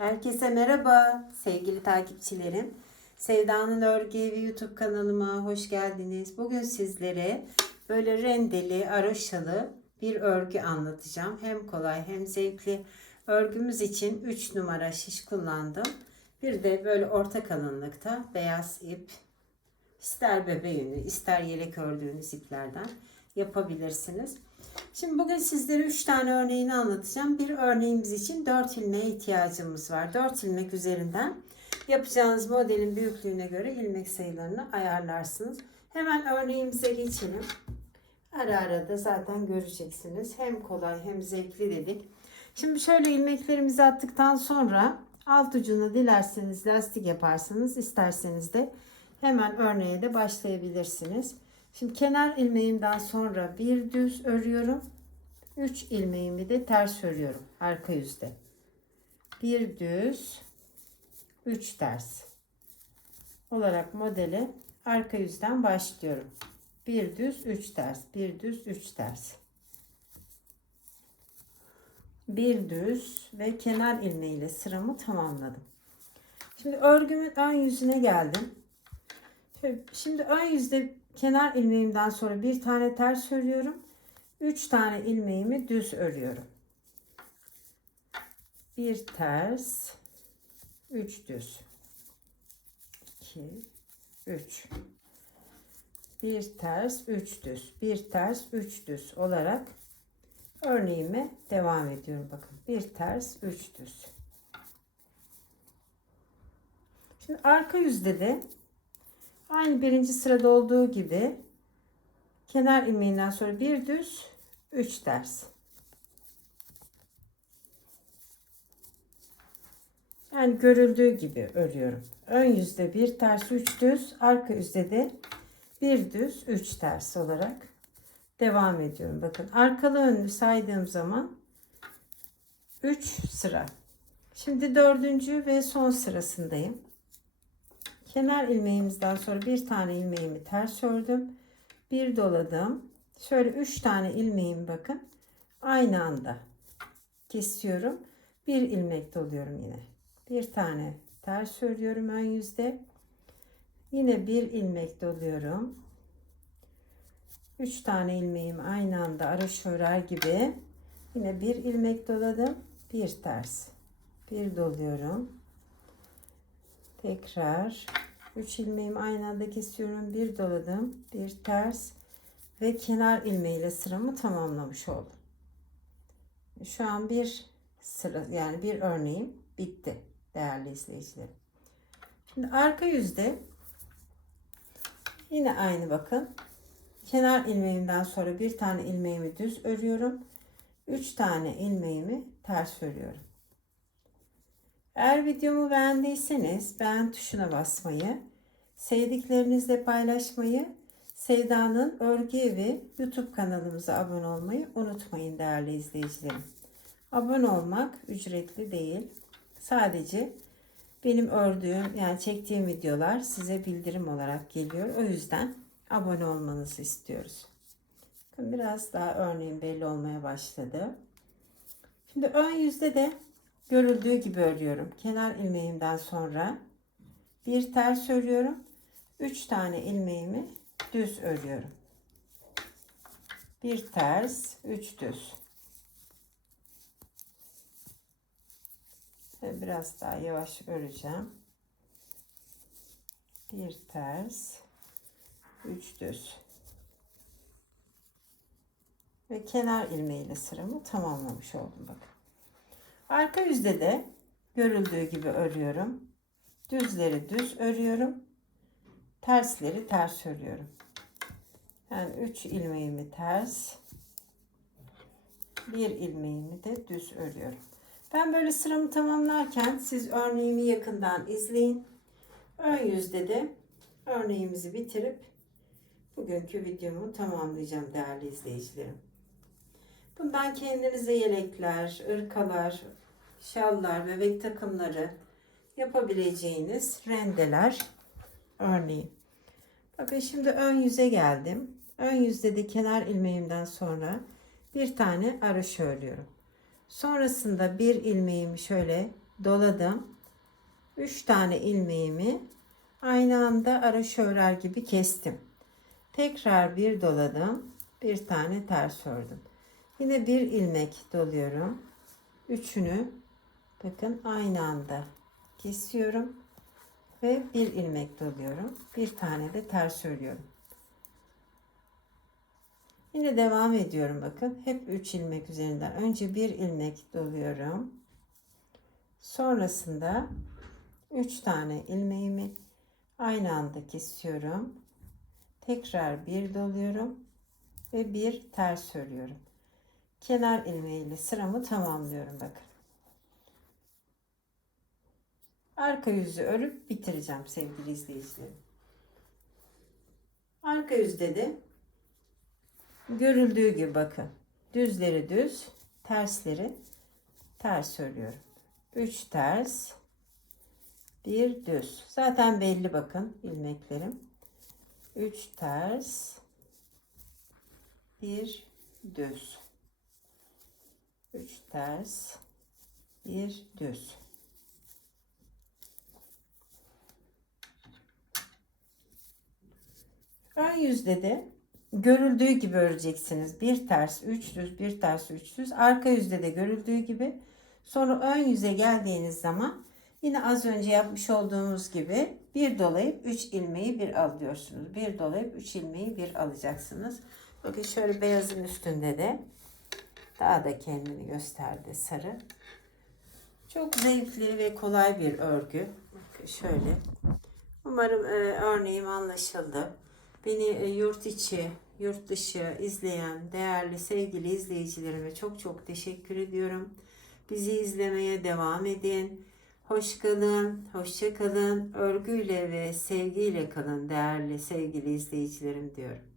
Herkese merhaba sevgili takipçilerim. Sevda'nın Örgü Evi YouTube kanalıma hoş geldiniz. Bugün sizlere böyle rendeli, aroşalı bir örgü anlatacağım. Hem kolay hem zevkli. Örgümüz için 3 numara şiş kullandım. Bir de böyle orta kalınlıkta beyaz ip. İster bebe yünü, ister yelek ördüğünüz iplerden yapabilirsiniz. Şimdi bugün sizlere 3 tane örneğini anlatacağım. Bir örneğimiz için 4 ilmeğe ihtiyacımız var. 4 ilmek üzerinden yapacağınız modelin büyüklüğüne göre ilmek sayılarını ayarlarsınız. Hemen örneğimize geçelim. Ara ara da zaten göreceksiniz. Hem kolay hem zevkli dedik. Şimdi şöyle ilmeklerimizi attıktan sonra alt ucuna dilerseniz lastik yaparsınız. isterseniz de hemen örneğe de başlayabilirsiniz. Şimdi kenar ilmeğimden sonra bir düz örüyorum. 3 ilmeğimi de ters örüyorum arka yüzde. Bir düz, 3 ters olarak modele arka yüzden başlıyorum. Bir düz, 3 ters, bir düz, 3 ters. Bir düz ve kenar ilmeğiyle sıramı tamamladım. Şimdi örgümün ön yüzüne geldim. Şimdi ön yüzde kenar ilmeğimden sonra bir tane ters örüyorum. 3 tane ilmeğimi düz örüyorum. Bir ters, 3 düz. 2 3 bir ters, 3 düz. Bir ters, 3 düz olarak örneğime devam ediyorum. Bakın bir ters, 3 düz. Şimdi arka yüzde de Aynı birinci sırada olduğu gibi kenar ilmeğinden sonra bir düz, üç ters. Yani görüldüğü gibi örüyorum. Ön yüzde bir ters, üç düz, arka yüzde de bir düz, üç ters olarak devam ediyorum. Bakın arkalı önlü saydığım zaman 3 sıra. Şimdi dördüncü ve son sırasındayım kenar ilmeğimizden sonra bir tane ilmeğimi ters ördüm. Bir doladım. Şöyle üç tane ilmeğimi bakın. Aynı anda kesiyorum. Bir ilmek doluyorum yine. Bir tane ters örüyorum ön yüzde. Yine bir ilmek doluyorum. Üç tane ilmeğim aynı anda araş örer gibi. Yine bir ilmek doladım. Bir ters. Bir doluyorum. Tekrar 3 ilmeğimi aynı anda kesiyorum. Bir doladım, bir ters ve kenar ilmeğiyle sıramı tamamlamış oldum. Şu an bir sıra yani bir örneğim bitti değerli izleyicilerim. Şimdi arka yüzde yine aynı bakın. Kenar ilmeğimden sonra bir tane ilmeğimi düz örüyorum. 3 tane ilmeğimi ters örüyorum. Eğer videomu beğendiyseniz beğen tuşuna basmayı, sevdiklerinizle paylaşmayı, Sevda'nın Örgü Evi YouTube kanalımıza abone olmayı unutmayın değerli izleyicilerim. Abone olmak ücretli değil. Sadece benim ördüğüm yani çektiğim videolar size bildirim olarak geliyor. O yüzden abone olmanızı istiyoruz. Biraz daha örneğin belli olmaya başladı. Şimdi ön yüzde de görüldüğü gibi örüyorum. Kenar ilmeğimden sonra bir ters örüyorum. 3 tane ilmeğimi düz örüyorum. Bir ters, 3 düz. Ve biraz daha yavaş öreceğim. Bir ters, 3 düz. Ve kenar ilmeğiyle sıramı tamamlamış oldum bakın. Arka yüzde de görüldüğü gibi örüyorum. Düzleri düz örüyorum. Tersleri ters örüyorum. Yani 3 ilmeğimi ters, bir ilmeğimi de düz örüyorum. Ben böyle sıramı tamamlarken siz örneğimi yakından izleyin. Ön yüzde de örneğimizi bitirip bugünkü videomu tamamlayacağım değerli izleyicilerim. Bundan kendinize yelekler, ırkalar, şallar, bebek takımları yapabileceğiniz rendeler örneği. Bakın şimdi ön yüze geldim. Ön yüzde de kenar ilmeğimden sonra bir tane araş örüyorum. Sonrasında bir ilmeğimi şöyle doladım. 3 tane ilmeğimi aynı anda araş örer gibi kestim. Tekrar bir doladım. Bir tane ters ördüm. Yine bir ilmek doluyorum. Üçünü bakın aynı anda kesiyorum ve bir ilmek doluyorum. Bir tane de ters örüyorum. Yine devam ediyorum bakın. Hep 3 ilmek üzerinden. Önce bir ilmek doluyorum. Sonrasında 3 tane ilmeğimi aynı anda kesiyorum. Tekrar bir doluyorum ve bir ters örüyorum. Kenar ilmeğiyle sıramı tamamlıyorum bakın. Arka yüzü örüp bitireceğim sevgili izleyicilerim. Arka yüzde de görüldüğü gibi bakın. Düzleri düz, tersleri ters örüyorum. 3 ters, bir düz. Zaten belli bakın ilmeklerim. 3 ters, bir düz. 3 ters, bir düz. Ön yüzde de görüldüğü gibi öreceksiniz. Bir ters, üç düz, bir ters, üç düz. Arka yüzde de görüldüğü gibi. Sonra ön yüze geldiğiniz zaman yine az önce yapmış olduğumuz gibi bir dolayıp üç ilmeği bir alıyorsunuz. Bir dolayıp üç ilmeği bir alacaksınız. Bakın şöyle beyazın üstünde de daha da kendini gösterdi sarı. Çok zevkli ve kolay bir örgü. Bakın şöyle. Umarım e, örneğim anlaşıldı. Beni e, yurt içi, yurt dışı izleyen değerli sevgili izleyicilerime çok çok teşekkür ediyorum. Bizi izlemeye devam edin. Hoş kalın, hoşça kalın. Örgüyle ve sevgiyle kalın değerli sevgili izleyicilerim diyorum.